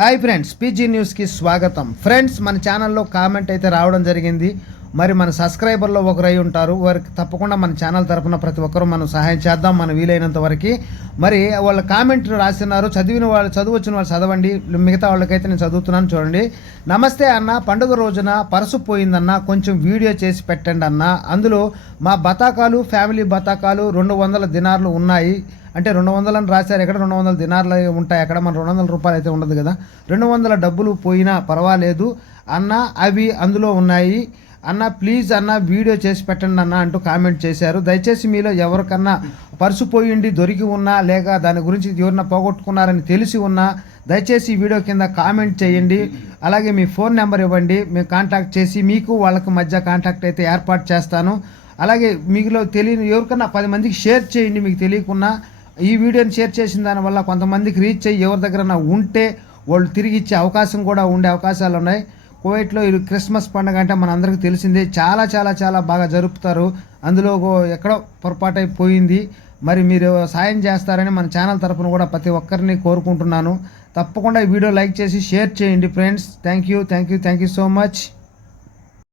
Hi friends PG న్యూస్కి స్వాగతం. Friends మన ఛానల్లో కామెంట్ అయితే రావడం జరిగింది. మరి మన సబ్స్క్రైబర్లో ఒకరు ఉంటారు. వారికి తప్పకుండా మన ఛానల్ తరఫున ప్రతి ఒక్కరూ మనం సహాయం చేద్దాం. మన వీలైనంత వరకు. మరి వాళ్ళ కామెంట్ రాస్తున్నారు. చదివిన వాళ్ళు చదువు వచ్చిన వాళ్ళు చదవండి. మిగతా వాళ్ళకైతే నేను చదువుతున్నాను చూడండి. నమస్తే అన్న పండుగ రోజున పరసు పోయిందన్న కొంచెం వీడియో చేసి పెట్టండి అన్న. అందులో మా బతాకాలు ఫ్యామిలీ బతాకాలు రెండు వందల దినార్లు ఉన్నాయి. అంటే రెండు వందలని రాశారు. ఎక్కడ రెండు వందల దినార్లు ఉంటాయి? అక్కడ మన రెండు వందల రూపాయలు అయితే ఉండదు కదా. రెండు వందల డబ్బులు పోయినా పర్వాలేదు అన్న అవి అందులో ఉన్నాయి. అన్న ప్లీజ్ అన్న వీడియో చేసి పెట్టండి అన్న అంటూ కామెంట్ చేశారు. దయచేసి మీలో ఎవరికన్నా పర్సు పోయిండి దొరికి ఉన్నా లేక దాని గురించి ఎవరన్నా పోగొట్టుకున్నారని తెలిసి ఉన్నా దయచేసి ఈ వీడియో కింద కామెంట్ చేయండి. అలాగే మీ ఫోన్ నెంబర్ ఇవ్వండి. మేము కాంటాక్ట్ చేసి మీకు వాళ్ళకి మధ్య కాంటాక్ట్ అయితే ఏర్పాటు చేస్తాను. అలాగే మీలో తెలియని ఎవరికన్నా పది మందికి షేర్ చేయండి మీకు తెలియకున్నా ఈ వీడియోని షేర్ చేసిన దానివల్ల కొంతమందికి రీచ్ అయ్యి ఎవరి దగ్గర ఉంటే వాళ్ళు తిరిగి ఇచ్చే అవకాశం కూడా ఉండే అవకాశాలు ఉన్నాయి. కువైట్లో ఇది క్రిస్మస్ పండుగ అంటే మన అందరికీ తెలిసిందే. చాలా చాలా చాలా బాగా జరుపుతారు. అందులో ఎక్కడో పొరపాటైపోయింది మరి మీరు సాయం చేస్తారని మన ఛానల్ తరపున కూడా ప్రతి ఒక్కరిని కోరుకుంటున్నాను. తప్పకుండా ఈ వీడియో లైక్ చేసి షేర్ చేయండి friends. Thank you thank you thank you so much.